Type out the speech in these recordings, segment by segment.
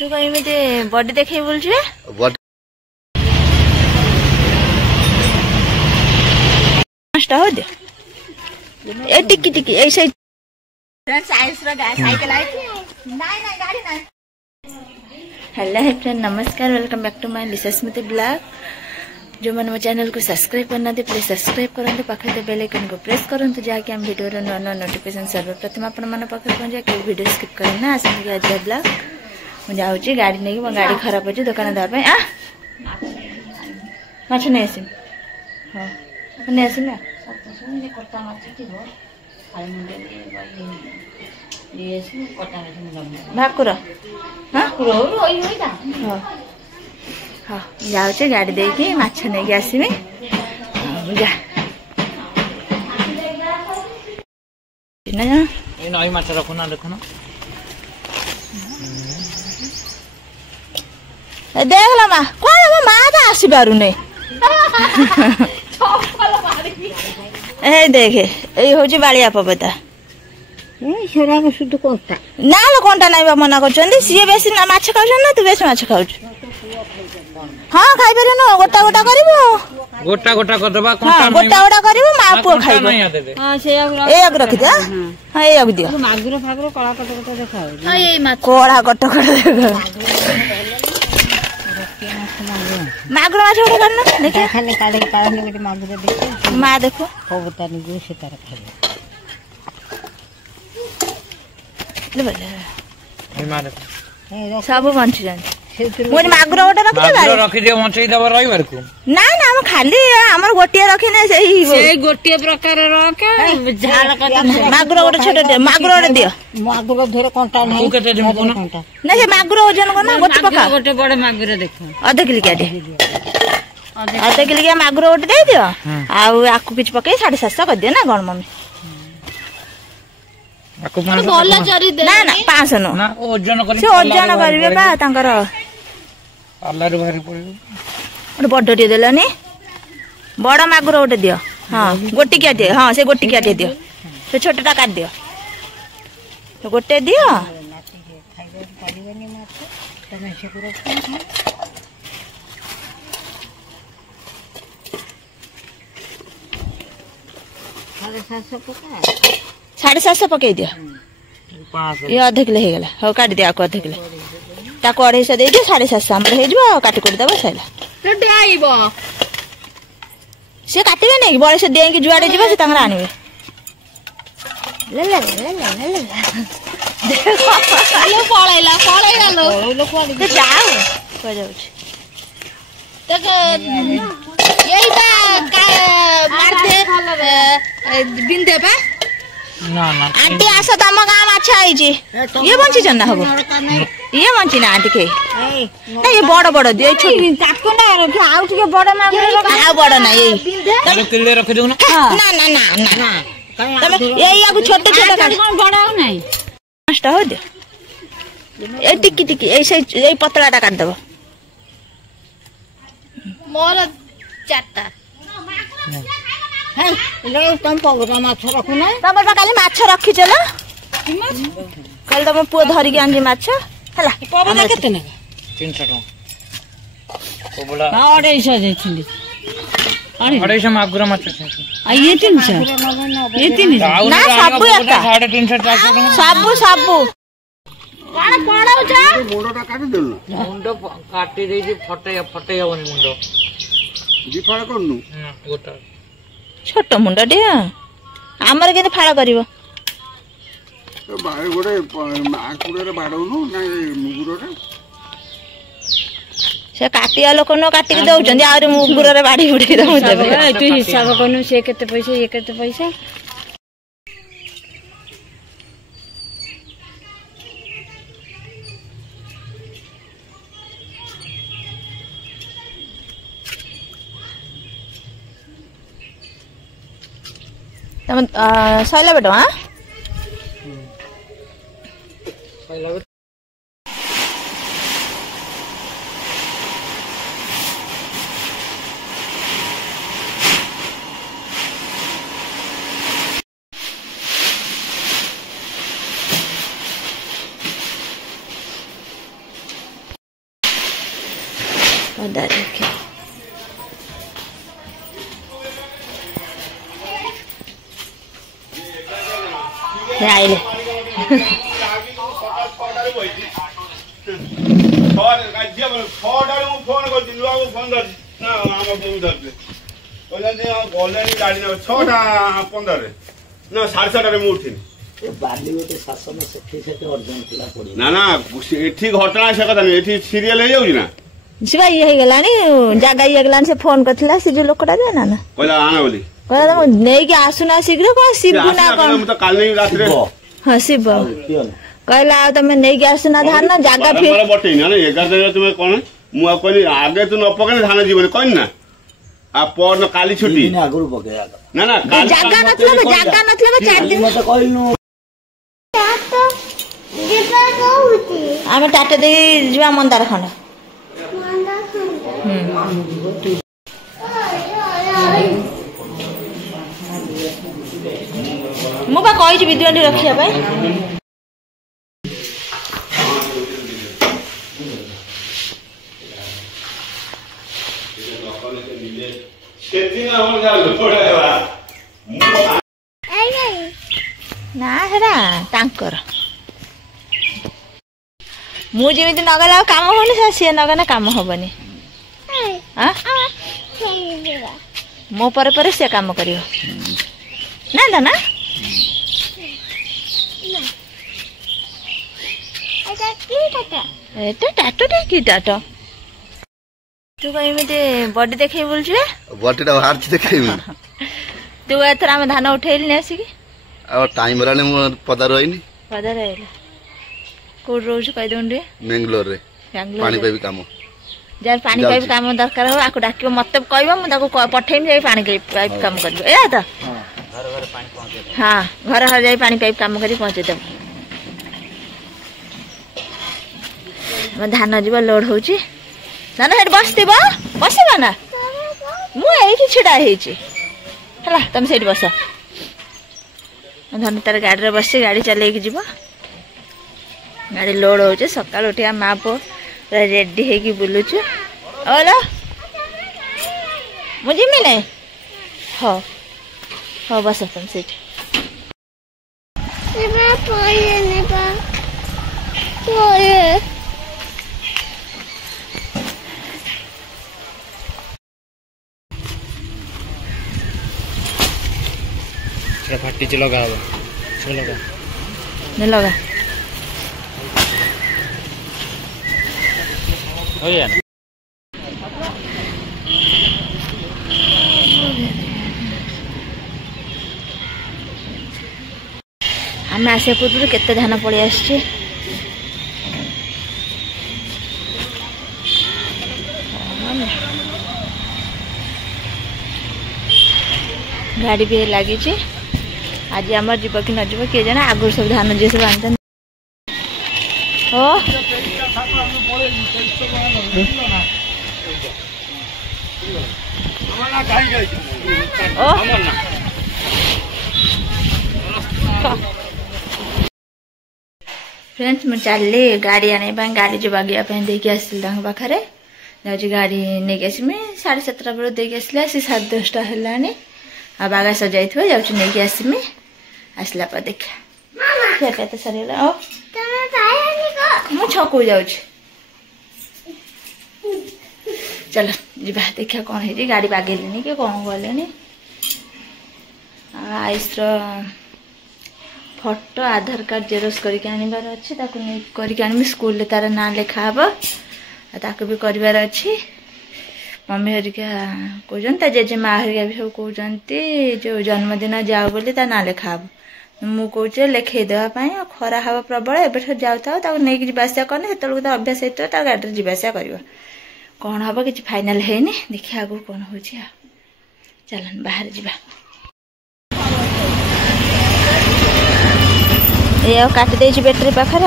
तू कहीं बॉडी देखे बोल हो दे ए टिकी टिकी ऐसे हेलो फ्रेंड नमस्कार welcome back to my Lisa Smriti blog. जो मैंने मो चैनल को सब्सक्राइब करना थे प्लीज सब्सक्राइब करते पाखे बेल आइकन को प्रेस करूँ जहाँकि हम वीडियो नुआ नुआ नोटिफिकेशन सर्वप्रथम आपण पाखे पहुंचे कोई वीडियो स्किप करना आसते आज ब्लॉग मुझे जाऊँगी गाड़ी नहीं मो गाड़ी खराब अच्छे दुकान देवाई माछ नहीं आसम हाँ नहीं आसम भाकुर हाँ हाँ जाऊे गाड़ी देकी माछ नहीं आसमी जा नई माछ रखुना देखुना देखला माँ कौन मो माँ तो आसी पार ए देखे ये हूँ बाड़िया पबता शुद्ध कंटा ना लो कंटा ना मना कर सी बेस माछ खाऊ ना तू बेस माछ खाऊ हाँ खाई पारे न गोटा गोटा कर गोटा गोटा करदबा गोटा गोटा कर माँ पुओ खाइब ए रखी दिया हाँ ये दियो मागुर फागुर कला कटकट देखा कड़ा कटकट मागुर माछ गोटे करना देखिए खाली काले काले गोटे मागुर देखे माँ देखो कबूता निगु से तार खाइबो सब बंची जान मागुर गोटे रखी दियो बंचई दब रविवार को ना ना हम खाली हमर गोटिया रखिने सेही गोटे प्रकार रखे झाल कटा मागुर गोटे छोटे मागुर गोटे दियो मागुर धरे कंटा नहीं तू केते दिम कोना ना से मागुर ओजन को ना गोटे पका गोटे बड़ मागुर देखो आधा किलो मागुर गोटे दे दियो आउ आकु किछ पके 750 कर दियो ना गण मम्मी आकु ना ना 500 नो ना ओजन करी से ओजन करबे बा तांकर अल्लाह रे भारी पड़े गोटे बड्डटी देलनी बड़ मागुर गोटे दियो हाँ गोटिकिया दियो हाँ से गोटिकिया दियो से छोटा काट दियो तो गोटे दियो साढ़े 700 पकई दियो ये आधा किलो हो गला हो काट दिया आधा किलो ताको 250 दे दियो 750 हमर हे जबो काटी कोड दबो सैला तो डाइबो से काटिबे नै बळे से दें कि जुआडे जीबो से तांगरा आनिबे ले ये पळैला लो तो जाओ को जाउ तक यही बा मार दे बिंदे बा ना ना आंटी आसो तम गाम अच्छा है जी ये बंची जन्ना हबो ये बंची ना आंटी के ना ये बड़ बड़ दियो छोटी ताको ना रखी आउ ଟିକେ बड़ मागुर आ बड़ ना ये तारे किले रख देउ ना ना ना ना ना तमे ये याको छोटे छोटे काट कोन बड़ हो नै नष्ट हो दे ए टिकी टिकी ऐसे ए पतलाटा काट दबो मोर चारटा है ले तुम पगरा माछ रखु ना तमर बा काली माछ रखी चला कल तम पुओ धरि के आंजी माछ हला पबना केते ना 300 टका को बोला ना 250 देछिली 250 मागुर माछ आ ये 300 ये 300 ना सब एका 350 400 सब काण पड़ाउ जा मुंडटा काटी देलु मुंडो काटी देई जे फटे हवनी मुंडो दिफाळ करनु गोटा छोट मुंडा टे आमर के फाड़ करिवो तो बाय गोटे आकुडरे बाडौनु ना मुगुररे से काटिया लोक न काटी के दउचंदी आरे मुगुररे बाडी उठी दउ देबे तू हिसाब करनु से केते पैसा ये केते पैसा तम सैला बेटो हां पहिला अदा देखे आइले ना ना एठी घटना से कथा नहीं एठी सीरियल हो जाउची ना शिवा ये हे गलानी जागा ये गलानी से फोन करथिला से जो लोकटा दे ना कहला आना बोली कहला तुम नहीं के आसुना शीघ्र को शिबु ना कोन हम तो काल नहीं रात रे हां शिव कहला तुम नहीं के आसुना धान ना जागा फिर हमरा बटै ना 11 दिन तुम कोन मु कहनी आगे तू न पकने धान जीवन कहन ना आ पर काली छुट्टी दिन आगु पके ना ना जागा नथले 4 दिन मत कहलनु आमे टाटे दे जीवा मंदार खंड मु बा कहि विद्यान रखिया भाई ना हेरा तांकर मु जेमिति नगला काम होनी सी नगना काम हबनी मो पर से काम करियो ना ना टाटो कि टाटो तू कहीं बॉडी देखे बोल बॉडी बाहर देखे तू एथर आम धान उठेल आसिक टाइम रानी मु पदा रही पदा रही कौट रोज कहीदे बेंगलोर रे पानी पाइप काम जार पानी पाइप काम दरकार हो आको डाक मत कह पठेम जाई पानी पाइप काम कर तो हाँ घर घर जाई पानी पाइप काम कर पहुँचे देव धान जीव लोड हो ना बसब बसब ना मुझे छिड़ा है तुम से बस धन तार गाड़ी बस गाड़ी चल जीव गाड़ी लोड हो सका उठा माँ पु रेडी है बुलुचु ओलो मुझे मिले हो बस तुम से फाटी लगा लगा हो गया ना आम आसा पूर्व केते धान पड़े आस गाड़ी भी लगी आज आम जीव कि न जीव किए जाने आगुरी सब धान जी सब आनते फ्रेंड्स मुझे चलि गाड़ी आने गाड़ी जो बागिया देखी आसली पाखे जाऊँ गाड़ी नहीं आसमी 7:30 बेलू देकी आसला सी 10:30 है आ बागा सजाई थो जाऊँ नहीं आसमी आसला पर देखा तो सर मु छक जाऊँ चलो जीवा देखा कौन है गाड़ी बागेली कि कौन गले आयुष फोटो आधार कार्ड जेरोक्स करके आनिबार अच्छी करके आनी स्कूल तार ना लिखा हे ताकू भी करार अच्छी मम्मी हरिका कहते जेजेमा हरिका भी सब कहते जो जन्मदिन जाओ बोली ता ना लिखा हे मु कहे लिखे देवाई खरा हवा प्रबल एबे जाऊँ नहीं जावासा करने से अभ्यास होता है गाड़ी जावासा कर कौन हम कि फाइनाल है देखिए आगु कौन हो चल बाहर जा ये काटी दे बैटरी पाखर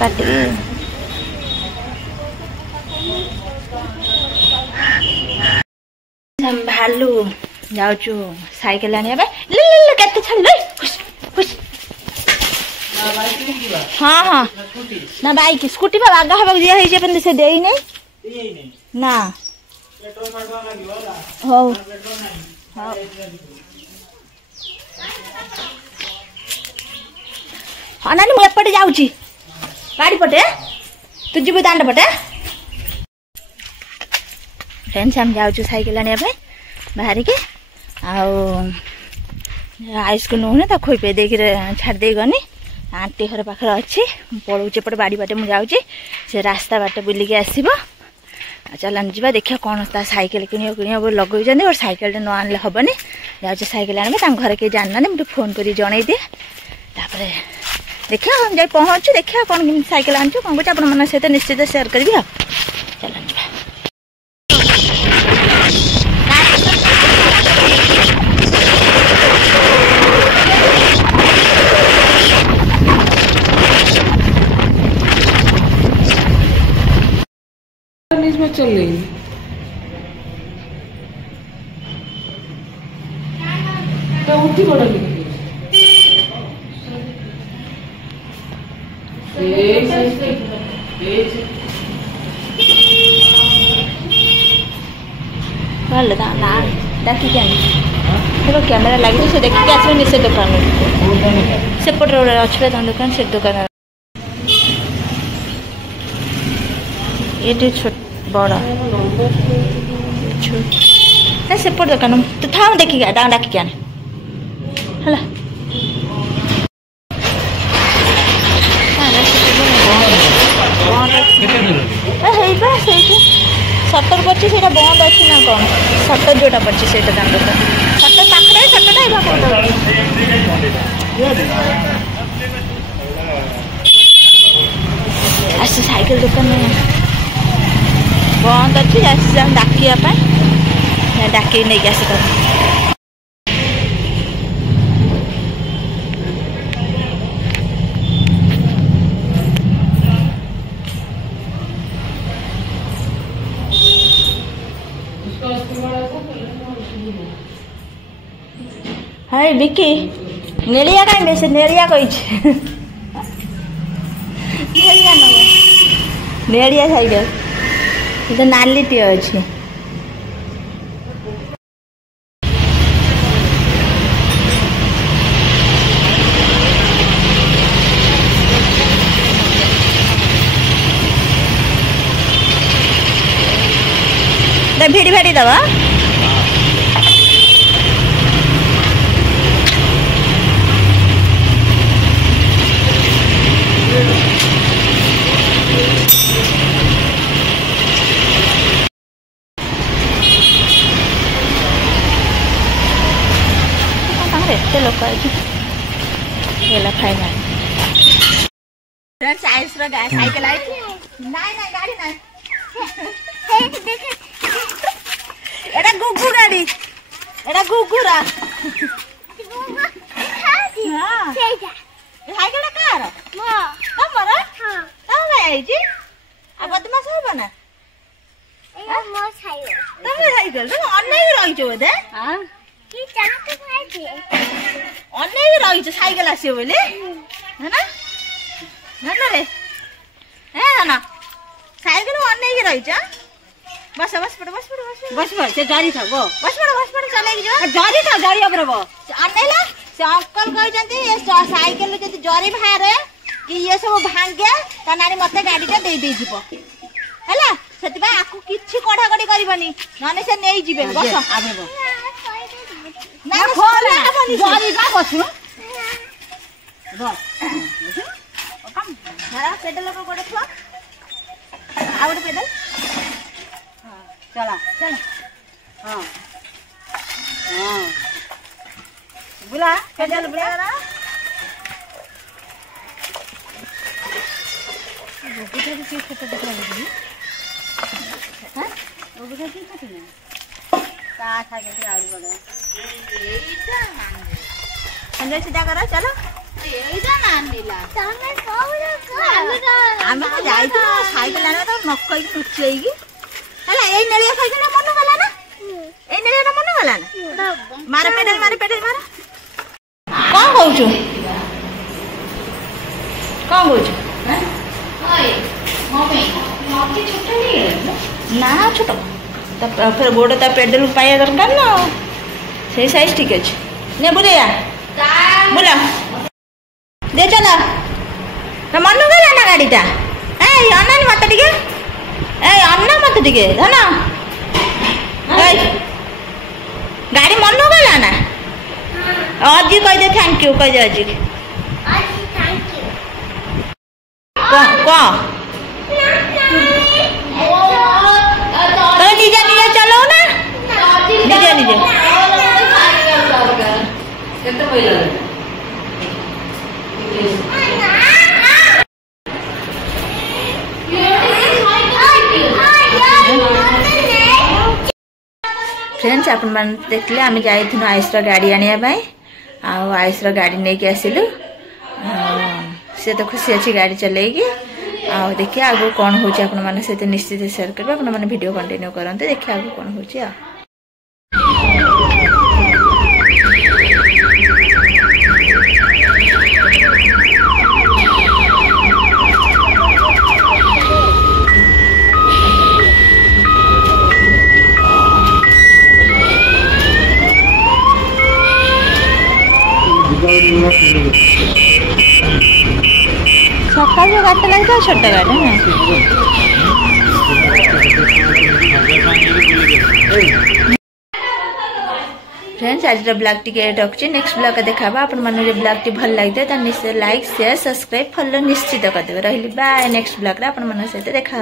काटी भालू जाऊँ साइकिल आने के छाड़ हाँ हाँ ना बाइक स्कूटी पर आगा हवा दिया है जे से देई नहीं ना हो हाँ नानी मुझे एपटे जाऊँगी गाड़ी पटे तू जीव दांड पटे फ्रेंड्स हम जाऊँ साइकिल आने बाहर के आयुष को नौने तो खोई देख छाड़ी गनी आंटी घर पाखे अच्छी पड़ोचे पटे बाड़ी बाटे मुझे जाऊँगी से रास्ता बाटे बुलिकी आसब चलन जा देखिए कौन ता साइकिल किण लगे और साइकिल न आनले हेनी जाऊँ साइकिल आने घर के जानना मुझे फोन कर जन दिए तापर देखिए हम जाए पहुँचु देखिए कौन साइकिल आनु कौन कुछ आप सहित निश्चित सेयार करी चलन जा में चल रही तो उठी बड़ा भल डाक कैमेरा लगे से देखिए आसबे से दुकान सेपटे अच्छे दुकान से दुकान ये छोट बड़ा सेपट दुकान तो था देखिए डाक आने है सटर पड़ी से बंद अच्छी ना कौन सटर जोटा पड़ी से दाम सटर पाखे सटरटा आस साइकिल दुकान बंद अच्छी डाकिया डाक नहीं आस हाय विकी नेलिया कहीं बेसे नेलिया कही नेलिया साइकेल तो नाली टी अच्छे भिड़ी भाड़ी दवा एत लोक फाइनाल साइकिल आई गाड़ी ना एटा गुगु गाड़ी एटा गुगुरा हां साइकिल कार तमरा तमे आइजी आ बदमाश होबो ना मो साइकिल तमे साइकिल तुम अन्नै रहि छ बदे हां की चाहते खाइ छे अन्नै रहि छ साइकिल आस्यो बोले हैन हैन रे हे ना साइकिल अन्नै रहि छ बस बस पड़ बस पड़ बस बस से गाड़ी था वो बस पड़ चले की जो गाड़ी था गाड़ी अबरे वो अनेला से अंकल कहि जंती ये साइकिल जदी जरी भारे कि ये सब भांगे त नानी मते गाड़ी का दे दे जीवो हैला सेति बा आकु किछि कोढा कोडी करबनी नने से नेई जीवे बस आबे वो ना खोला जरी का बसु बस कम मारा पेडल को कोडे छुआ आउट पेडल चला चल हाँ हाँ बुला पेडल बुला वो किधर से फोटो दिखा रही है वो किधर से फोटो नहीं का साइकिल से आउट बोले एटा संजय सीधा करो चलो एटा नानीला तमे कौन आमे तो जाई तो साइकिल आने तो मक्कई कुचेगी हला ए नेलिया साइकिल मन गला ना ए नेलिया मन गला ना मार पेडल मार कोन कहू छु कौन कौच ना छोट फिर गोड़ ता पेडल पाया दरकार ना से साइज ठीक अच्छे ने बुलेया बुला दे चला मनु गला ना गाड़ीटा ए अनानी मत टिके ए अन्ना मत टिके धना गाड़ी मनु गला ना अजी कह दे थैंक यू कह दे अजी तो निजे निजे चलो ना निजे निजे फ्रेंड्स आपण मान देखले आम जाइथिनु आयुष गाड़ी आनिया आयुष गाड़ी नहीं के आसिलु से तो खुशी अच्छी गाड़ी चलेगी देखिए आगो कौन हो सहित निश्चित शेयर करेंगे आपण मैंने वीडियो कंटिन्यू करते देखिए आगो कौन हो सकाल जो गाड़ी लगे छोटा गाड़ी ना फ्रेंड्स आज ब्लॉग टी रखुच्छे नेक्स्ट ब्लॉग देखा आपण मैंने ब्लॉग टी भल लगे तो निश्चय लाइक शेयर सब्सक्राइब फॉलो निश्चित करदे रही बाय नेक्स्ट ब्लॉग रे आपण मन सहित देखा।